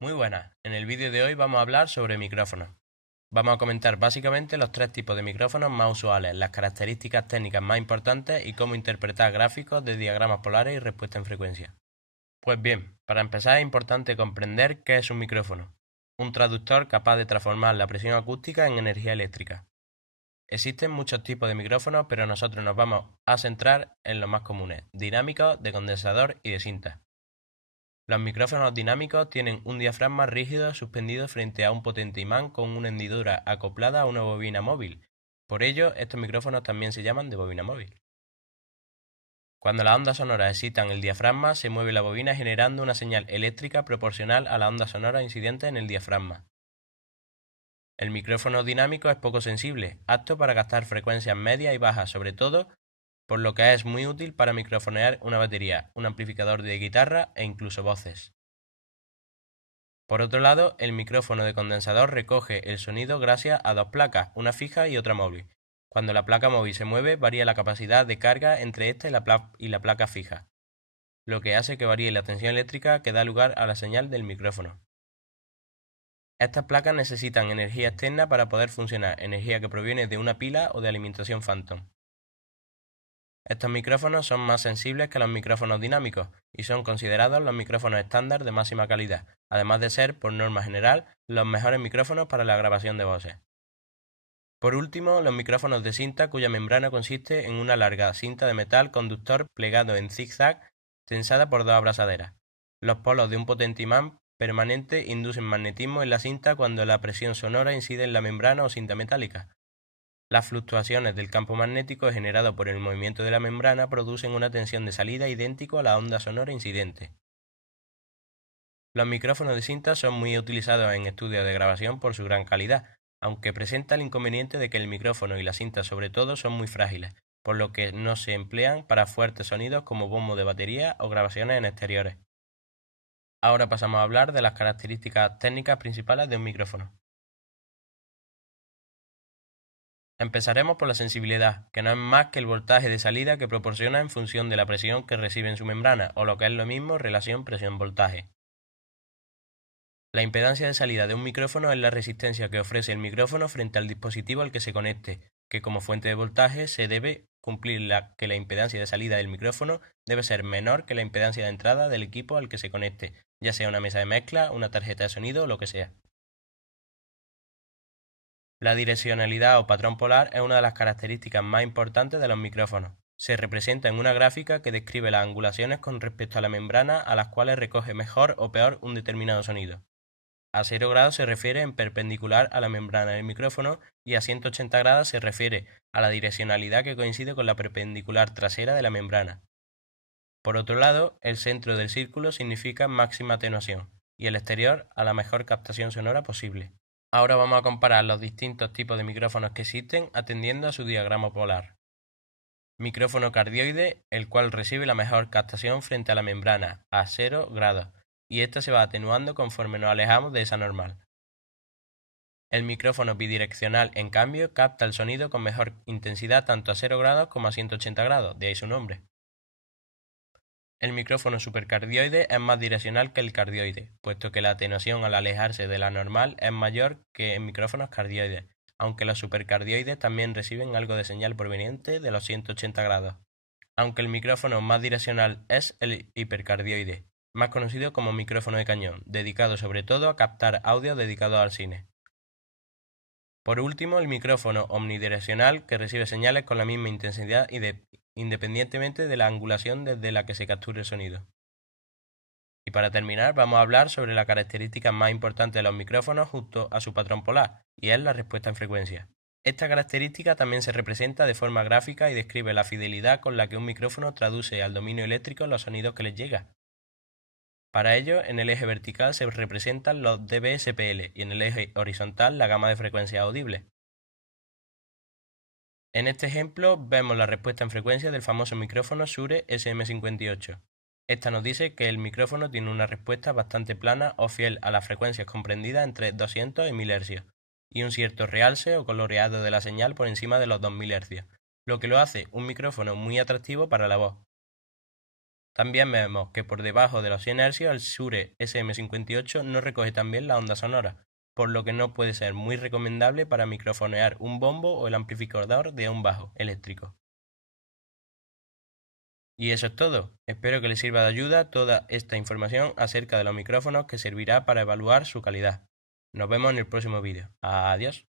Muy buenas, en el vídeo de hoy vamos a hablar sobre micrófonos. Vamos a comentar básicamente los tres tipos de micrófonos más usuales, las características técnicas más importantes y cómo interpretar gráficos de diagramas polares y respuesta en frecuencia. Pues bien, para empezar es importante comprender qué es un micrófono, un traductor capaz de transformar la presión acústica en energía eléctrica. Existen muchos tipos de micrófonos, pero nosotros nos vamos a centrar en los más comunes, dinámicos, de condensador y de cinta. Los micrófonos dinámicos tienen un diafragma rígido suspendido frente a un potente imán con una hendidura acoplada a una bobina móvil. Por ello, estos micrófonos también se llaman de bobina móvil. Cuando las ondas sonoras excitan el diafragma, se mueve la bobina generando una señal eléctrica proporcional a la onda sonora incidente en el diafragma. El micrófono dinámico es poco sensible, apto para captar frecuencias medias y bajas, sobre todo, por lo que es muy útil para microfonear una batería, un amplificador de guitarra e incluso voces. Por otro lado, el micrófono de condensador recoge el sonido gracias a dos placas, una fija y otra móvil. Cuando la placa móvil se mueve, varía la capacidad de carga entre esta y la placa fija, lo que hace que varíe la tensión eléctrica que da lugar a la señal del micrófono. Estas placas necesitan energía externa para poder funcionar, energía que proviene de una pila o de alimentación Phantom. Estos micrófonos son más sensibles que los micrófonos dinámicos y son considerados los micrófonos estándar de máxima calidad, además de ser, por norma general, los mejores micrófonos para la grabación de voces. Por último, los micrófonos de cinta cuya membrana consiste en una larga cinta de metal conductor plegado en zigzag tensada por dos abrazaderas. Los polos de un potente imán permanente inducen magnetismo en la cinta cuando la presión sonora incide en la membrana o cinta metálica. Las fluctuaciones del campo magnético generado por el movimiento de la membrana producen una tensión de salida idéntico a la onda sonora incidente. Los micrófonos de cinta son muy utilizados en estudios de grabación por su gran calidad, aunque presenta el inconveniente de que el micrófono y la cinta sobre todo son muy frágiles, por lo que no se emplean para fuertes sonidos como bombo de batería o grabaciones en exteriores. Ahora pasamos a hablar de las características técnicas principales de un micrófono. Empezaremos por la sensibilidad, que no es más que el voltaje de salida que proporciona en función de la presión que recibe en su membrana, o lo que es lo mismo, relación presión-voltaje. La impedancia de salida de un micrófono es la resistencia que ofrece el micrófono frente al dispositivo al que se conecte, que como fuente de voltaje se debe cumplir que la impedancia de salida del micrófono debe ser menor que la impedancia de entrada del equipo al que se conecte, ya sea una mesa de mezcla, una tarjeta de sonido o lo que sea. La direccionalidad o patrón polar es una de las características más importantes de los micrófonos. Se representa en una gráfica que describe las angulaciones con respecto a la membrana a las cuales recoge mejor o peor un determinado sonido. A 0 grados se refiere en perpendicular a la membrana del micrófono y a 180 grados se refiere a la direccionalidad que coincide con la perpendicular trasera de la membrana. Por otro lado, el centro del círculo significa máxima atenuación y el exterior a la mejor captación sonora posible. Ahora vamos a comparar los distintos tipos de micrófonos que existen atendiendo a su diagrama polar. Micrófono cardioide, el cual recibe la mejor captación frente a la membrana, a 0 grados, y ésta se va atenuando conforme nos alejamos de esa normal. El micrófono bidireccional, en cambio, capta el sonido con mejor intensidad tanto a 0 grados como a 180 grados, de ahí su nombre. El micrófono supercardioide es más direccional que el cardioide, puesto que la atenuación al alejarse de la normal es mayor que en micrófonos cardioides, aunque los supercardioides también reciben algo de señal proveniente de los 180 grados. Aunque el micrófono más direccional es el hipercardioide, más conocido como micrófono de cañón, dedicado sobre todo a captar audio dedicado al cine. Por último, el micrófono omnidireccional, que recibe señales con la misma intensidad independientemente de la angulación desde la que se capture el sonido. Y para terminar, vamos a hablar sobre la característica más importante de los micrófonos junto a su patrón polar, y es la respuesta en frecuencia. Esta característica también se representa de forma gráfica y describe la fidelidad con la que un micrófono traduce al dominio eléctrico los sonidos que les llega. Para ello, en el eje vertical se representan los dBSPL y en el eje horizontal la gama de frecuencias audibles. En este ejemplo vemos la respuesta en frecuencia del famoso micrófono Shure SM58. Esta nos dice que el micrófono tiene una respuesta bastante plana o fiel a las frecuencias comprendidas entre 200 y 1000 Hz, y un cierto realce o coloreado de la señal por encima de los 2000 Hz, lo que lo hace un micrófono muy atractivo para la voz. También vemos que por debajo de los 100 Hz el Shure SM58 no recoge tan bien la onda sonora, por lo que no puede ser muy recomendable para microfonear un bombo o el amplificador de un bajo eléctrico. Y eso es todo. Espero que les sirva de ayuda toda esta información acerca de los micrófonos que servirá para evaluar su calidad. Nos vemos en el próximo vídeo. Adiós.